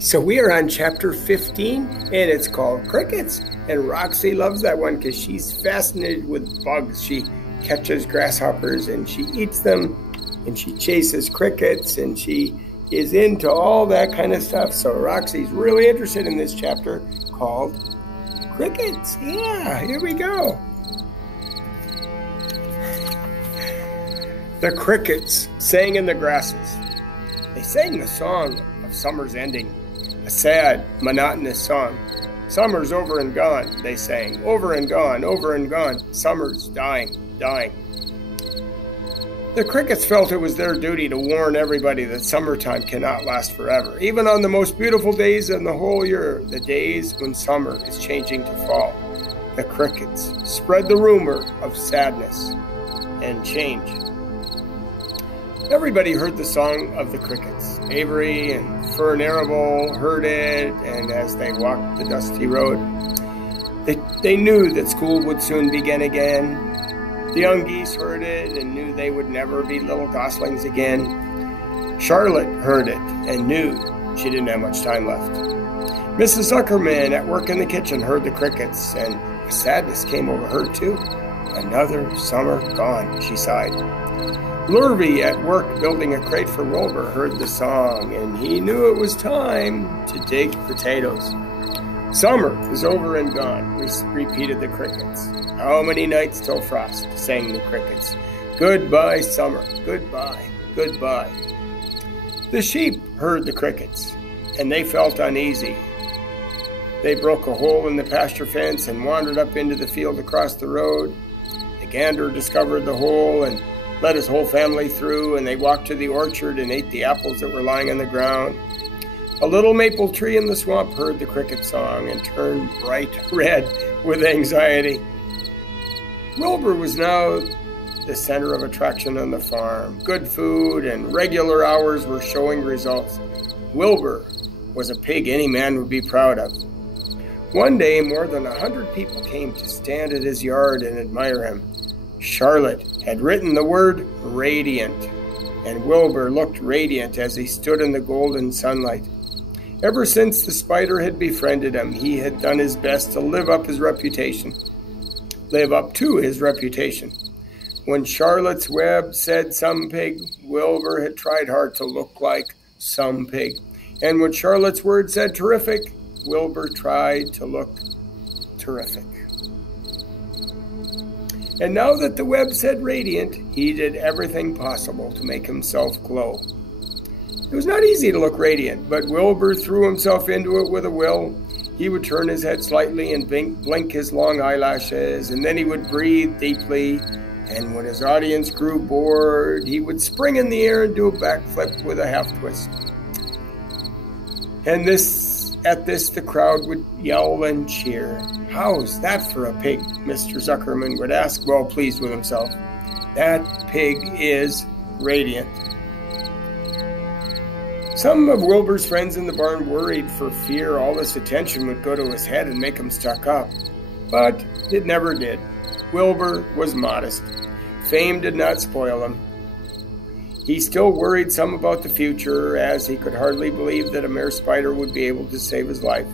So we are on chapter 15, and it's called Crickets. And Roxy loves that one because she's fascinated with bugs. She catches grasshoppers and she eats them, and she chases crickets, and she is into all that kind of stuff. So Roxy's really interested in this chapter called Crickets. Yeah, here we go. The crickets sang in the grasses. They sang the song of summer's ending, a sad, monotonous song. Summer's over and gone, they sang. Over and gone, over and gone. Summer's dying, dying. The crickets felt it was their duty to warn everybody that summertime cannot last forever. Even on the most beautiful days in the whole year, the days when summer is changing to fall, the crickets spread the rumor of sadness and change. Everybody heard the song of the crickets. Avery and Fern Arable heard it, and as they walked the dusty road, they knew that school would soon begin again. The young geese heard it and knew they would never be little goslings again. Charlotte heard it and knew she didn't have much time left. Mrs. Zuckerman at work in the kitchen heard the crickets, and a sadness came over her too. Another summer gone, she sighed. Lurvy at work building a crate for Wilbur heard the song, and he knew it was time to dig potatoes. Summer is over and gone, repeated the crickets. How many nights till frost, sang the crickets. Goodbye, summer, goodbye, goodbye. The sheep heard the crickets, and they felt uneasy. They broke a hole in the pasture fence and wandered up into the field across the road. The gander discovered the hole and let his whole family through, and they walked to the orchard and ate the apples that were lying on the ground. A little maple tree in the swamp heard the cricket song and turned bright red with anxiety. Wilbur was now the center of attraction on the farm. Good food and regular hours were showing results. Wilbur was a pig any man would be proud of. One day, more than 100 people came to stand at his yard and admire him. Charlotte had written the word radiant, and Wilbur looked radiant as he stood in the golden sunlight. Ever since the spider had befriended him, he had done his best to live up to his reputation. When Charlotte's web said some pig, Wilbur had tried hard to look like some pig. And when Charlotte's word said terrific, Wilbur tried to look terrific. And now that the web said radiant, he did everything possible to make himself glow. It was not easy to look radiant, but Wilbur threw himself into it with a will. He would turn his head slightly and blink his long eyelashes, and then he would breathe deeply. And when his audience grew bored, he would spring in the air and do a backflip with a half twist. And at this, the crowd would yell and cheer. How's that for a pig? Mr. Zuckerman would ask, well pleased with himself. That pig is radiant. Some of Wilbur's friends in the barn worried for fear all this attention would go to his head and make him stuck up. But it never did. Wilbur was modest. Fame did not spoil him. He still worried some about the future, as he could hardly believe that a mere spider would be able to save his life.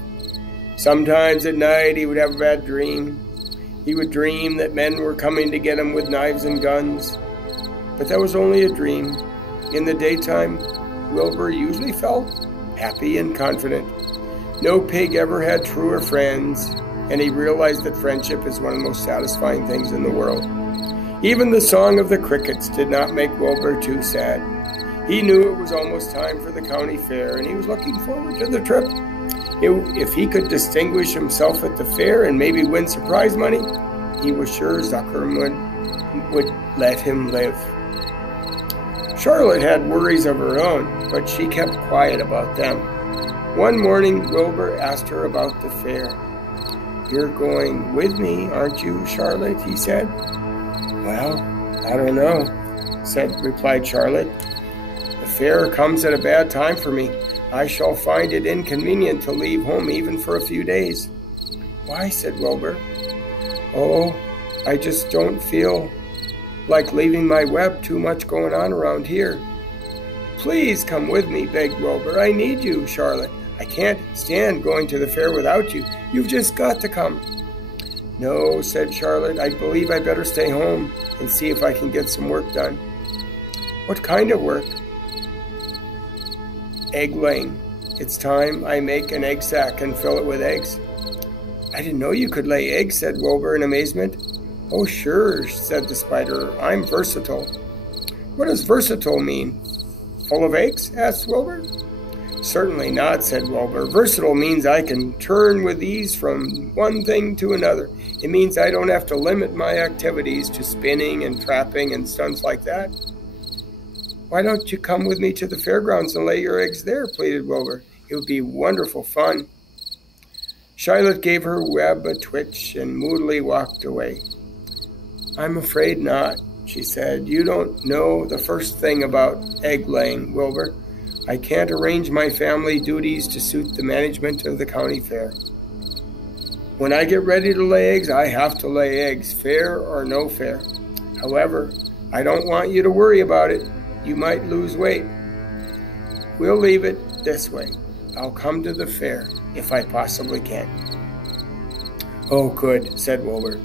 Sometimes at night he would have a bad dream. He would dream that men were coming to get him with knives and guns. But that was only a dream. In the daytime, Wilbur usually felt happy and confident. No pig ever had truer friends, and he realized that friendship is one of the most satisfying things in the world. Even the song of the crickets did not make Wilbur too sad. He knew it was almost time for the county fair, and he was looking forward to the trip. If he could distinguish himself at the fair and maybe win some prize money, he was sure Zuckerman would let him live. Charlotte had worries of her own, but she kept quiet about them. One morning, Wilbur asked her about the fair. You're going with me, aren't you, Charlotte? He said. Well, I don't know, replied Charlotte. The fair comes at a bad time for me. I shall find it inconvenient to leave home even for a few days. Why? Said Wilbur. Oh, I just don't feel like leaving my web. Too much going on around here. Please come with me, begged Wilbur. I need you, Charlotte. I can't stand going to the fair without you. You've just got to come. No, said Charlotte. I believe I better stay home and see if I can get some work done. What kind of work? Egg laying. It's time I make an egg sack and fill it with eggs. I didn't know you could lay eggs, said Wilbur in amazement. Oh, sure, said the spider. I'm versatile. What does versatile mean? Full of eggs? Asked Wilbur. Certainly not, said Wilbur. Versatile means I can turn with ease from one thing to another. It means I don't have to limit my activities to spinning and trapping and stunts like that. Why don't you come with me to the fairgrounds and lay your eggs there, pleaded Wilbur. It would be wonderful fun. Charlotte gave her web a twitch and moodily walked away. I'm afraid not, she said. You don't know the first thing about egg laying, Wilbur. I can't arrange my family duties to suit the management of the county fair. When I get ready to lay eggs, I have to lay eggs, fair or no fair. However, I don't want you to worry about it. You might lose weight. We'll leave it this way. I'll come to the fair if I possibly can. Oh, good, said Wilbur.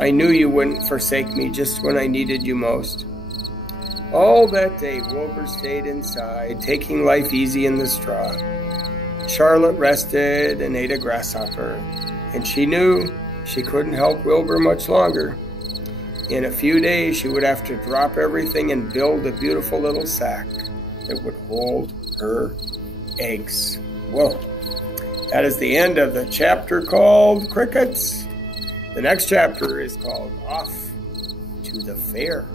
I knew you wouldn't forsake me just when I needed you most. All that day, Wilbur stayed inside, taking life easy in the straw. Charlotte rested and ate a grasshopper, and she knew she couldn't help Wilbur much longer. In a few days, she would have to drop everything and build a beautiful little sack that would hold her eggs. Whoa. That is the end of the chapter called Crickets. The next chapter is called Off to the Fair.